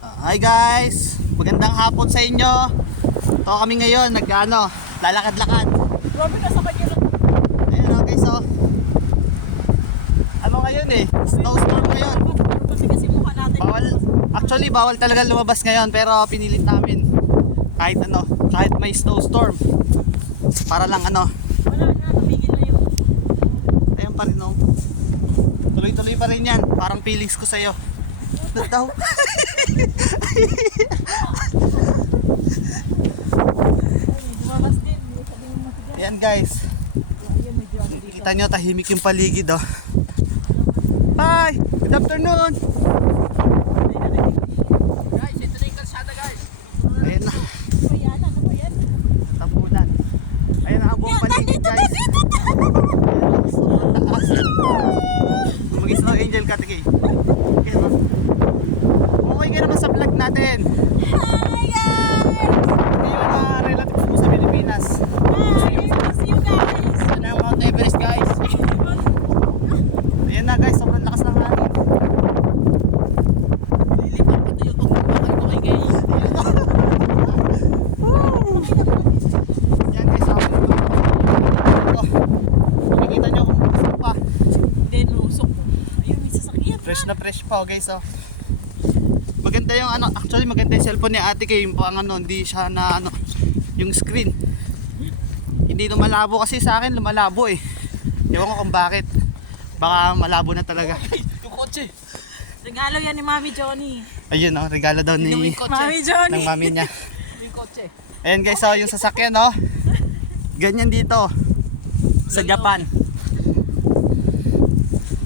Hi guys, magandang hapon sa inyo. Ito kami ngayon, lalakad-lakad. Grabe na sa kanya lang. Ayun o guys oh. Ano ngayon snowstorm ngayon. Kasi mukha natin. Bawal talaga lumabas ngayon, pero pinilit namin. Kahit may snowstorm. Para lang Wala na, tumigil na yun. ayun pa rin oh. Tuloy-tuloy pa rin yan, parang feelings ko sa'yo. Ano daw? Lumabas din. Sabi mo matigas. Ayan guys, Ayun, medyo ano dito. kita nyo tahimik yung paligid oh. Hi! Good afternoon! Guys, ito na yung kalsada guys. Ayun na, Ano ba yan? tapunan. Ayun na ang buong paligid guys. Mag-snow angel ka, Tiki. Okay ka naman sa vlog natin. Hi guys! Ngayon na relatives mo sa Pilipinas. Hi! Miss you guys! Ano yung Mount Everest guys? Ayan na guys, sobrang lakas ng hangin. Lilipat pati yung pagmamahal ko kay guys. Yan guys, ako ito. Makikita nyo kung usok pa. Hindi, nusok ko. Ayun, may sasakyan. Fresh na fresh pa guys oh. Maganda yung actually maganda yung cellphone ni Ate Kay, yung pang hindi siya na yung screen. Hindi lumalabo kasi sa akin lumalabo eh. Ewan ko kung bakit. Baka malabo na talaga. Yung kotse. Regalo yan ni Mami Johnny. Ayun oh, regalo daw ni Mami Johnny. ng mami niya. Yung kotse. Ayan guys, oh, yung sasakyan oh. Ganyan dito sa Japan.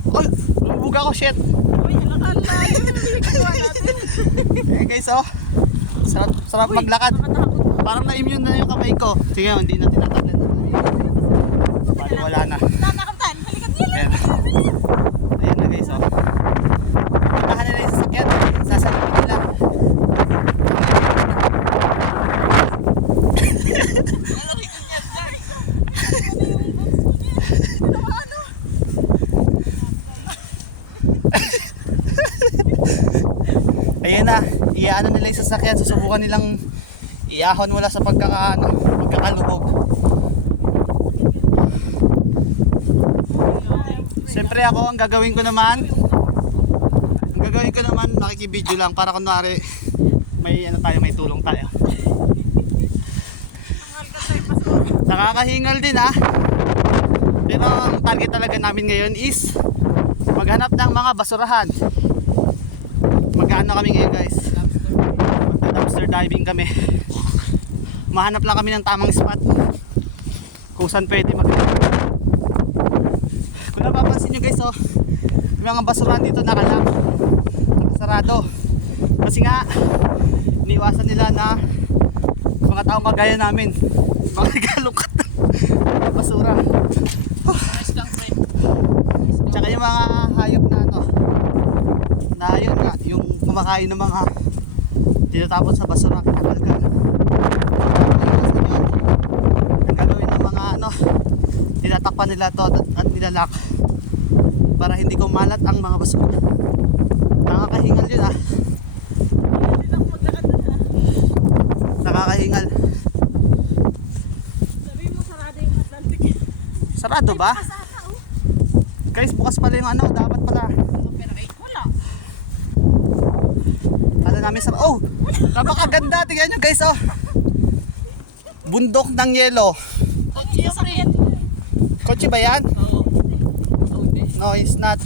Oh, lumubog ako, shit. Uy, nakakala. Ayan guys oh. Sarap maglakad. Nakatakot. Parang na-immune na yung kamay ko. Sige, hindi na tinatablan. Parang wala na. Tatakaptan. Halikat nila. Ayan. Ayan na guys oh. Puntahan nila yung sasakyan. Sasalipin nila. Ayan na, iaano nila yung sasakyan, susubukan nilang iahon wala sa pagkakalubog. Siyempre ako, ang gagawin ko naman, makikibideo lang para kunwari may tulong tayo. Nakakahingal din Pero ang target talaga namin ngayon is maghanap ng mga basurahan. Mag-ano kami ngayon guys, magda-dumpster diving kami. Mahanap lang kami ng tamang spot kung saan pwede kung napapansin nyo guys yung mga basurahan dito nakasarado kasi nga iniwasan nila na mga tao magaya namin magagalungkat ng basura. Nice lang, friend. Tsaka yung mga hayop na yun nga, yung kumakain ng mga tinatapon sa basura, kinakalkal. Ang gagawin ng mga tinatakpan nila to at nilalak para hindi kumalat ang mga basura. Nakakahingal yun nakakahingal. Sabi mo sarado yung Atlantic. Sarado ba? Guys, bukas pala yung dapat pala. Wala. Namin sa napakaganda, tingnan nyo guys bundok ng yelo. Kotse sakyan. Kotse ba yan? Oo. No, it's not.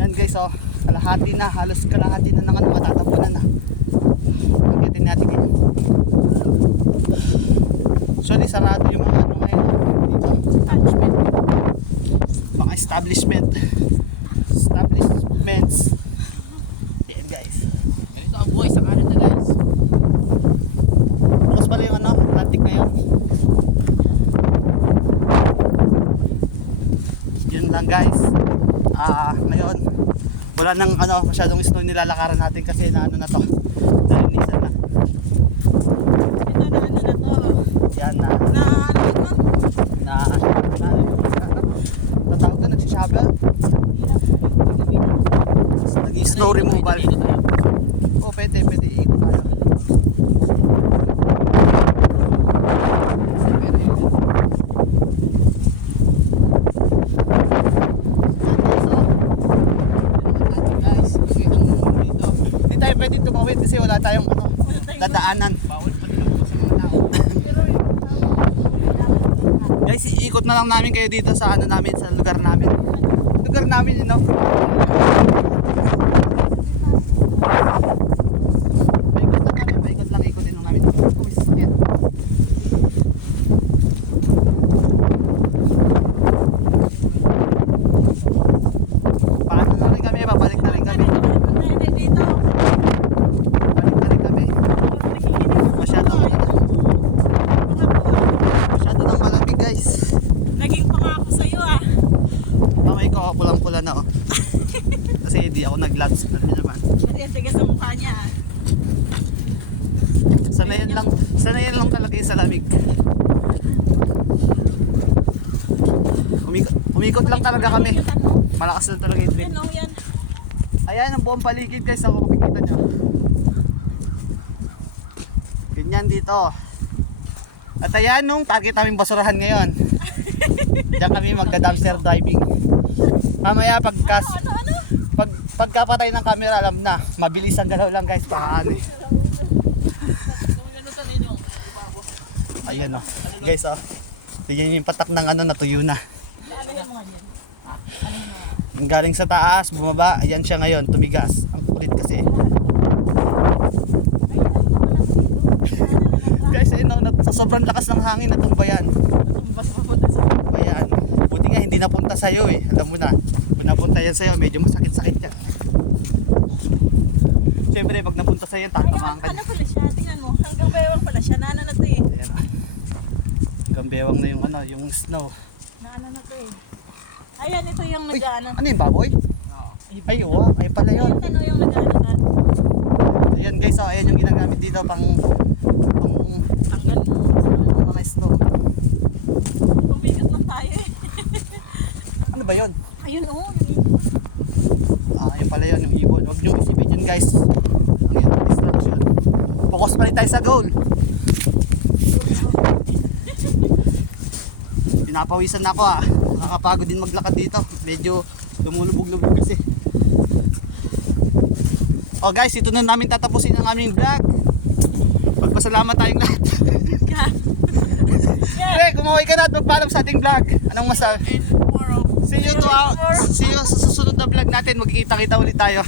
Yan guys kalahati na, halos kalahati na ng matatapunan na. Pagkitin natin yun. Actually sarado yung mga ngayon dito. Mga establishments. Yan guys. Ganito ang buhay sa Canada, guys. Bukas pala yung Atlantic ngayon. Yun lang guys. Ngayon wala nang masyadong snow nilalakaran natin kasi na na to. Nalinisan na. Ito na to. Yan Na tatawag na nagsishovel. Hirap. snow removal. Dito tayo. Oh, pwede ikot tayo. Guys, kasi ang dito. Hindi tayo pwede tumawid kasi wala tayong dadaanan. Bawal pa din sa mga tao. Guys, iikot na lang namin kayo dito sa ano namin, sa lugar namin. Lugar namin, you know. Paikot lang, ikotin lang namin. Oh, may sasakyan. Paano na rin kami, babalik na rin kami. Dito. Balik na rin kami. Masyadong malamig guys. Naging pangako sa'yo ah. Kamay ko, pulang-pula na oh. Kasi hindi ako nag-gloves na rin naman. Kasi ang tigas sa mukha niya ah. Sanayan lang talaga yung sa lamig. Umikot lang talaga kami. Malakas na talaga yung trip. Yan oh, yan. Ayan ang buong paligid guys, ako makikita nyo. Ganyan dito. At ayan nung target namin basurahan ngayon. Diyan kami magda-dumpster diving. Mamaya pagkapatay ng camera, alam na, mabilis ang galaw lang guys, paano eh. Ayan oh. Guys oh. Tignan nyo yung patak ng ano, natuyo na. Ano yung mga yan? Ang galing sa taas, bumaba, ayan siya ngayon, tumigas. Ang kulit kasi. Guys, ayun oh, sa sobrang lakas ng hangin, natumba yan. Tumbas papunta sa Ayan. Buti nga hindi napunta sa'yo eh. Alam mo na. Kung napunta yan sa'yo, medyo masakit-sakit yan. Siyempre, pag napunta sa'yo, tatamaan ka. Ano pala siya? Tingnan mo. Hanggang bewang pala siya. Naano na to eh. Ayan ah. Gambewang na yung ano, yung snow. Naano na to eh. Ayan, ito yung Uy, nag-ano. ano yung baboy? Ay, oo. Ay pala yun. Ayan, ano yung nag-ano na. Ayan guys, oh, ayan yung ginagamit dito pang Tanggal mo. mga snow. Pumigat lang tayo eh. Ano ba yun? Ayun oh, yung ibon. Ayun pala yun, yung ibon. Huwag nyo isipin yun guys. Ang yun, distraction. Focus pa rin tayo sa goal. Pinapawisan ako ah. Nakakapagod din maglakad dito. Medyo lumulubog-lubog kasi. Oh guys, ito na namin tatapusin ang aming vlog. Magpasalamat tayong lahat. Pre, kumuhay ka na at magpaalam sa ating vlog. Anong masabi? See you sa susunod na vlog natin. Magkikita-kita ulit tayo.